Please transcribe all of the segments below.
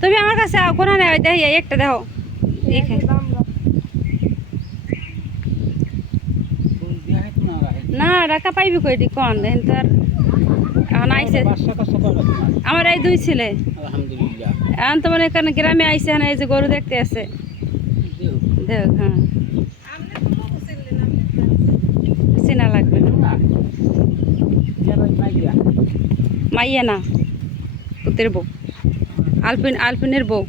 তুমি আমার কাছে কোনো নেই দেখি একটা দেখো। দেখে। না টাকা পাইবি কইটি কোন দেন তো আর এখন আইসে আমার এই দুই ছেলে। এখন তো মনে করেন গ্রামে আইসে এখন এই যে গরু দেখতে আছে। দেখ হ্যাঁ। চেনা লাগবে না। মাইয়া না। পুতের বউ। আলপিন আলপিনের বউ।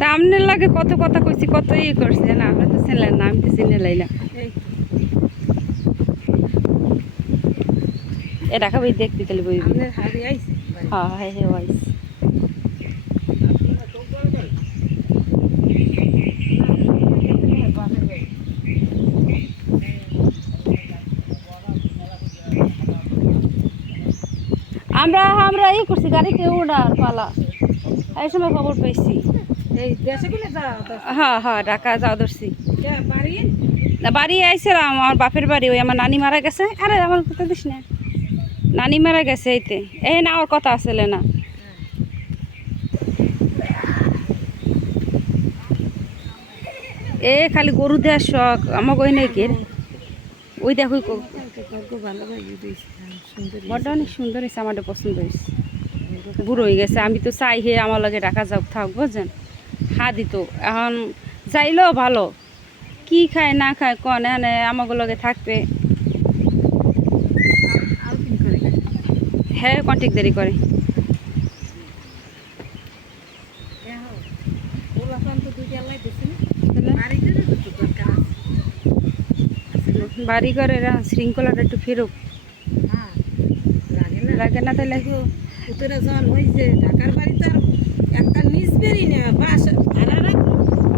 তা আপনার লাগে কত কথা কইছি কত ই করছে না আপনি তো চিনলেন না আমি তো চিনে লাইলাম এ রাখা বই দেখবি তাহলে বই। হ্যাঁ হ্যাঁ হ্যাঁ আমরা আমরা এই করছি গাড়িতে উড়ার পালা। এই সময় খবর পাইছি। হ্যাঁ হ্যাঁ ঢাকা যাওয়া ধরছি। বাড়ি? না বাড়ি আইছিলাম আমার বাপের বাড়ি ওই আমার নানি মারা গেছে। আরে আমার কথা দিস না। নানি মারা গেছে এইতে এই না ওর কথা আসলে না। এ খালি গরু দেওয়ার শখ আমাকে ওই নাকি। ওই দেখো ভালো ভাবে দিয়েছি। সুন্দর। বড্ড অনেক সুন্দর হয়েছে আমার পছন্দ হয়েছে বুড়ো হয়ে গেছে, আমি তো চাই হে আমার লগে ঢাকা যাও থাক, বুঝছেন? হা দিত এখন চাইলেও ভালো। কি খায়, না খায়, কন এখানে আমাকে লগে থাকবে। করে হ্যাঁ কন্টেক দেরি করে। বাড়ি ঘরে শৃঙ্খলাটা একটু ফেরুক। হ্যাঁ লাগে না তাহলে দেখো উত্তরা জন হয়েছে ঢাকার বাড়িতে আর একটা নিজ বেরি না বাস ভাড়া রাখব।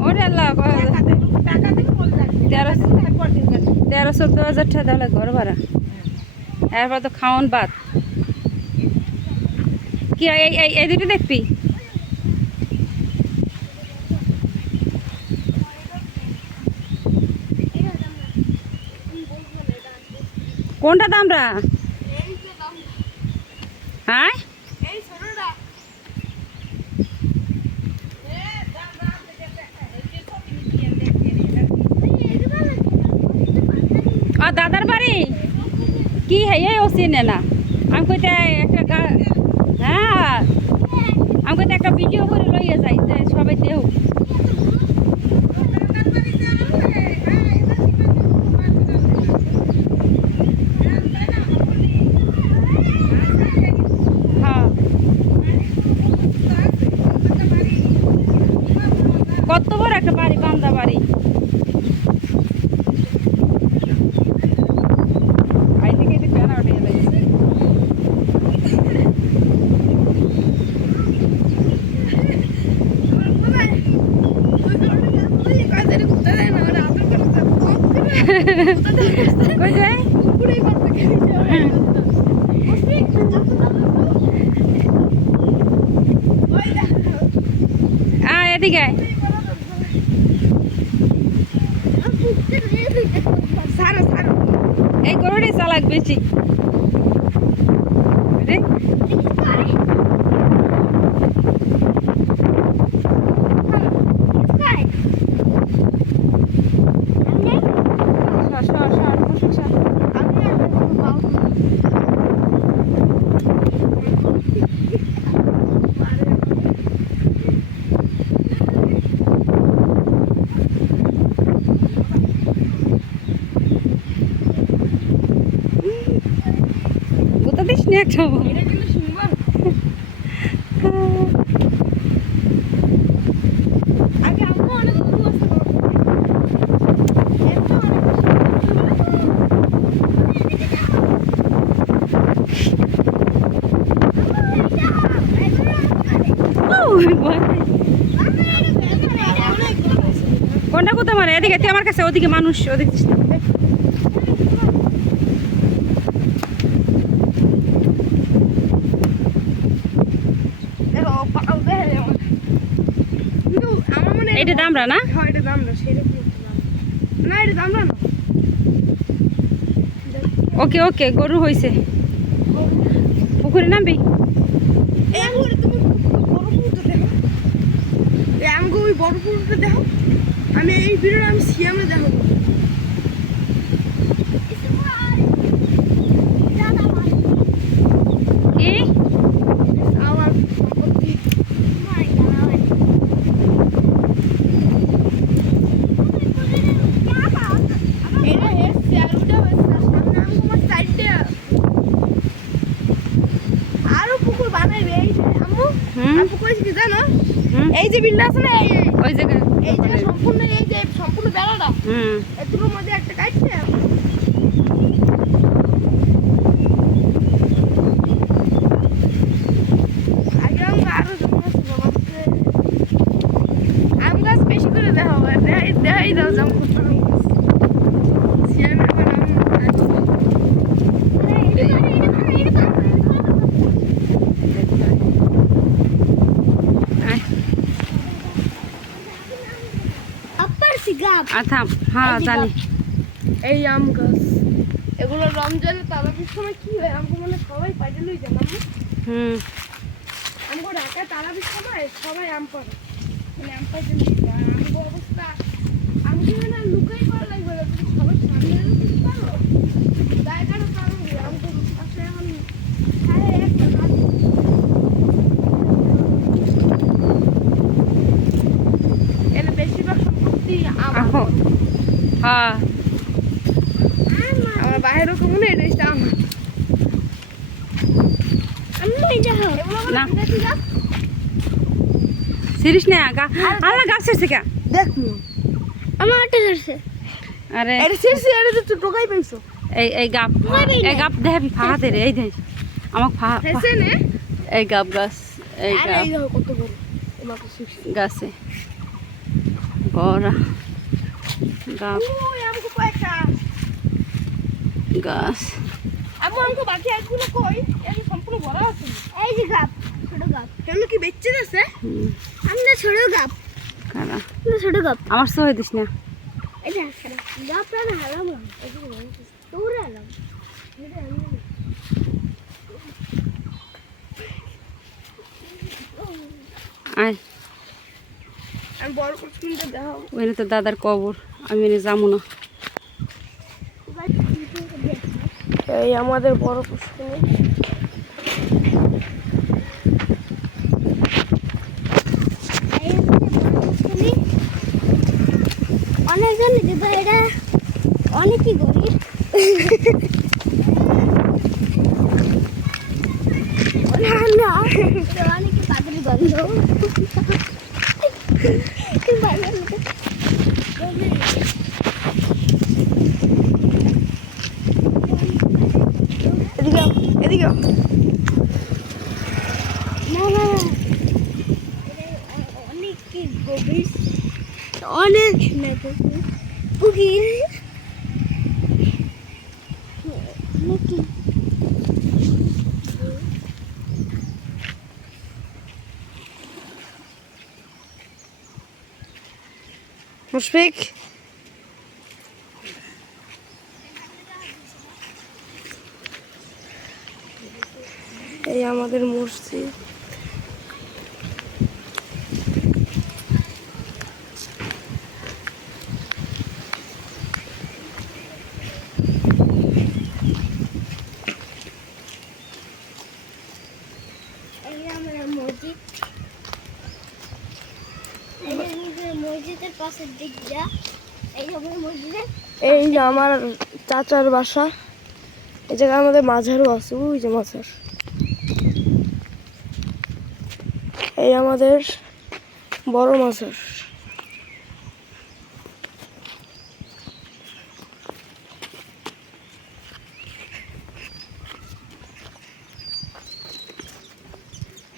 ওরে আল্লাহ টাকা দেবো টাকা দেবো তেরো পরদিন কাছে তেরো চোদ্দ হাজার টাকা তাহলে ঘর ভাড়া। এরপর তো খাওয়ান বাদ। কি এই দুটো দেখবি? কোনটা দামরা? হ্যাঁ? আর দাদার বাড়ি? কি হ্যাঁ ও চিনে না। আমি কইতে একটা হ্যাঁ। আমি কইতে একটা ভিডিও করে লইয়ে যাই সবাই দেহ হ্যাঁ কত বড় একটা বাড়ি বান্দা বাড়ি আই থেকে এদিকে ফ্যান আউট হয়ে যাচ্ছে কই যায় আ এদিকে আয়। এই গরুটাই চালাক বেশি দিস নি কোনটা কোথা মানে? এদিকে আমার কাছে ওদিকে মানুষ ওদিকে দিস না। এইটা দামরা না? না এটা দাম না সেটা না এটা দাম না। ওকে ওকে গরু হয়েছে পুকুরে নামবি? এই আমগুলো বড় পুরোটা দেখো। এই আমগুলো ওই বড় পুরোটা দেখো। আমি এই ভিডিওটা আমি সিয়ামে দেখো কি আমার সম্পত্তি এটা হেসছে আর ওটা হচ্ছে সামনে আমি আমার সাইডে আরও পুকুর বানাইবে এই যে আম্মু হুম আর পুকুর কি জানো হুম এই যে বিল্ডিং আছে না এই এই- ওই জায়গায় এই যে সম্পূর্ণ এই যে সম্পূর্ণ বেড়াটা হুম। এগুলোর মধ্যে একটা কাটছে। দেখাই দেখাই দাও জাম করতে সিয়ামের আবার আম আয়, আপার সিগাপ আর থাম। হ্যাঁ জানি। এই আম গাছ। এগুলো রমজানে তারাবির সময় কি হয়? আমগো মানে সবাই পাইতে লই আম্মু হুম। আমগো ঢাকা তারাবির সময় সবাই আম পারে মানে আম পাইতে লই আমগো অবস্থা আমগো মানে লুকাই করা লাগবে তুমি সবার সামনে পারো? জায়গাটা কারণ আমগো আসলে এখন খায় একটা গাছ এনে বেশিরভাগ সম্পত্তি আমার আহো হ্যাঁ আমার এটা যাও এগুলো না। বিদেশি গাছ সিরিস না। গা আল্লাহ গাছ আছে কা? দেখুন আমার একটা ধরছে আরে। এটা সিরসি এটা তো তুই টোকাই পাইছো এই এই গাপ এই গাপ দেখাবি ফাহাতে রে এই দে আমাকে ফা হেসে নে। এই গাপ গাছ এই আরে গাপ। দেখো কত বড়। গাছে। গাছ। আমাকে বাকি একগুলো কই? এটা সম্পূর্ণ ভরা আছে। এই যে গাপ ছোট গাপ। কেন কি বেচছে হুম, আমরা ছোট গাপ। কারা? আমরা ছোট গাপ। আমার সহ দিস না। এই যে গাপ না হারাম এই যে তোরা হারাম। আয়। আমি বড় করে কিনতে দাও। ওইখানে তো দাদার কবর। আমি এনে যাব না। এই আমাদের বড় পুষ্করিণী। অনেকজন কিন্তু এটা অনেকই গরিব। অনেকই পাখির গন্ধ। আও, এদিকে আও। না না না এটা অনেকই গভীর অনেক নাকি পুকুর অনেকই মুশফিক এই আমাদের মসজিদ। এই আমরা চাচার বাসা এই জায়গায় আমাদের মাঝারও আছে ওই যে মাঝার। এই আমাদের বড় মাছের।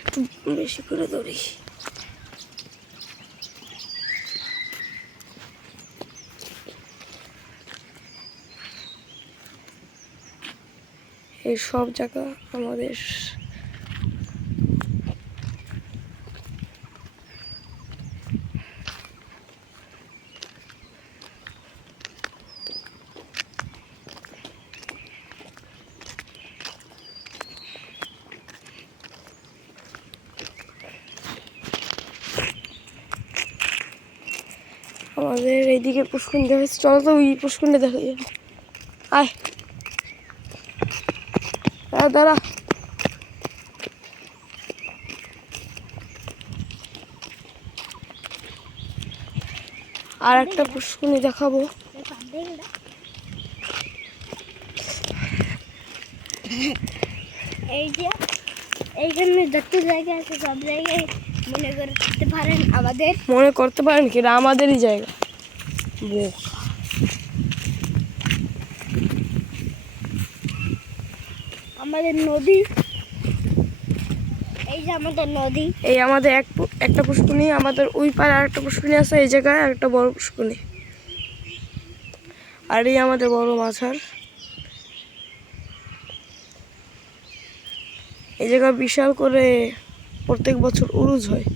একটু বেশি করে ধরি। এই সব জায়গা আমাদের এদিকে পুষ্কুনি দেখাচ্ছি চলো তো ওই পুষ্কুনি দেখা যাবে আয়। দাঁড়া দাঁড়া। আর একটা পুষ্কুনি দেখাবো। এই যে এইখানে যত জায়গা আছে সব জায়গায় মনে করতে পারেন আমাদের। মনে করতে পারেন কি আমাদেরই জায়গা। বোক। আমাদের নদী। এই যে আমাদের নদী। এই আমাদের এক একটা পুষ্কুনি আমাদের ওই পারে আর একটা পুষ্কুনি আছে, এই জায়গায় আর একটা বড় পুষ্কুনি আর এই আমাদের বড় মাছার। এই জায়গা বিশাল করে প্রত্যেক বছর উরুজ হয়।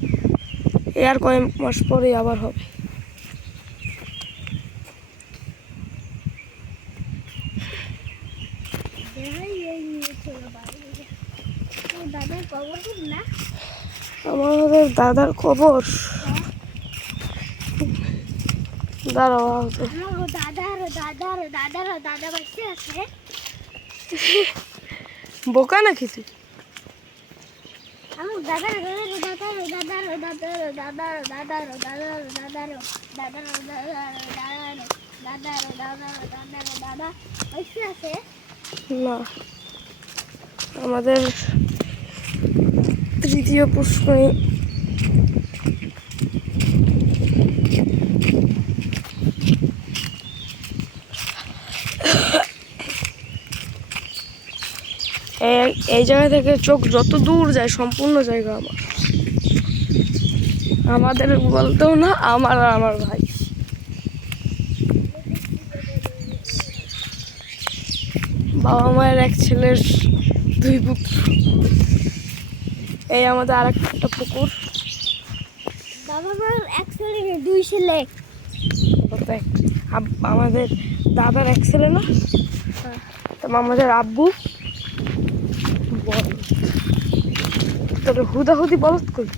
এ আর কয়েক মাস পরে আবার হবে। দাদার খবর? বোকা নাকি তুই? না আমাদের তৃতীয় প্রশ্ন এই- জায়গা থেকে চোখ যত দূর যায় সম্পূর্ণ জায়গা আমার। আমাদের বলতেও না আমার আর আমার ভাই। বাবা মায়ের এক ছেলের দুই পুত্র। এই আমাদের আর একটা পুকুর। বাবা অ্যাকচুয়ালি দুই ছেলে। এক- আব- আমাদের দাদার এক ছেলে না? তো আমাদের আব্বু বল তোর হুদাহুদি বলত কই?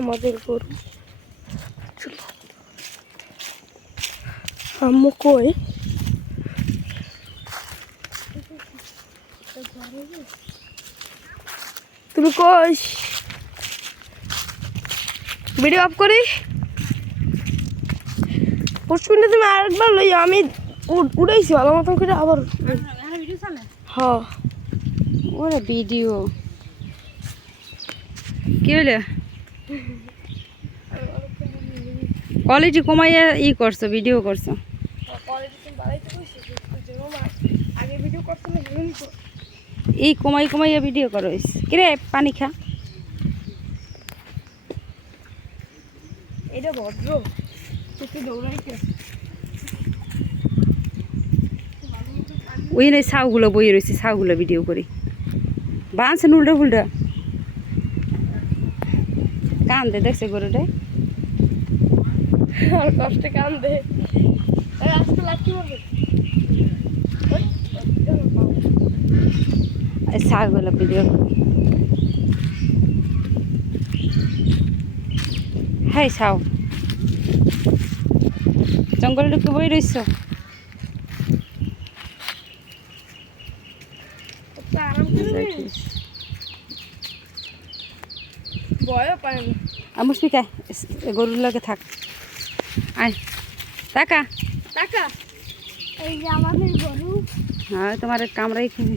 আমাদের গরু। আম্মু কই? কই ভিডিও অফ করি পুষ্পিনটা তুমি আরেকবার লই আমি উড- উড়াইছি ভালো মতন করে আবার হ্যাঁ। ওরে ভিডিও। কি হইলে? কোয়ালিটি কমাইয়া ই করছ ভিডিও করছ আগে ভিডিও করতে না এই কমাই কমাইয়া ভিডিও করো কিরে পানি খা। এটা ভদ্র। ওই নাই ছাউগুলো বই রয়েছে ছাউগুলো ভিডিও করি। বাঁচছেন উল্টা ফুলটা। কান্দে দেখছে গরুটা কষ্টে কান্দে। আজকে লাঠি মারবে ছাগল ভিডিও। হাই সাও জঙ্গলে ঢুকে বই রইছ? আচ্ছা, মুশফিকা গরুর লগে থাক। আয়। টাকা। টাকা। এই যে আমাদের গরু। হ্যাঁ তোমার কামড়াই কিনে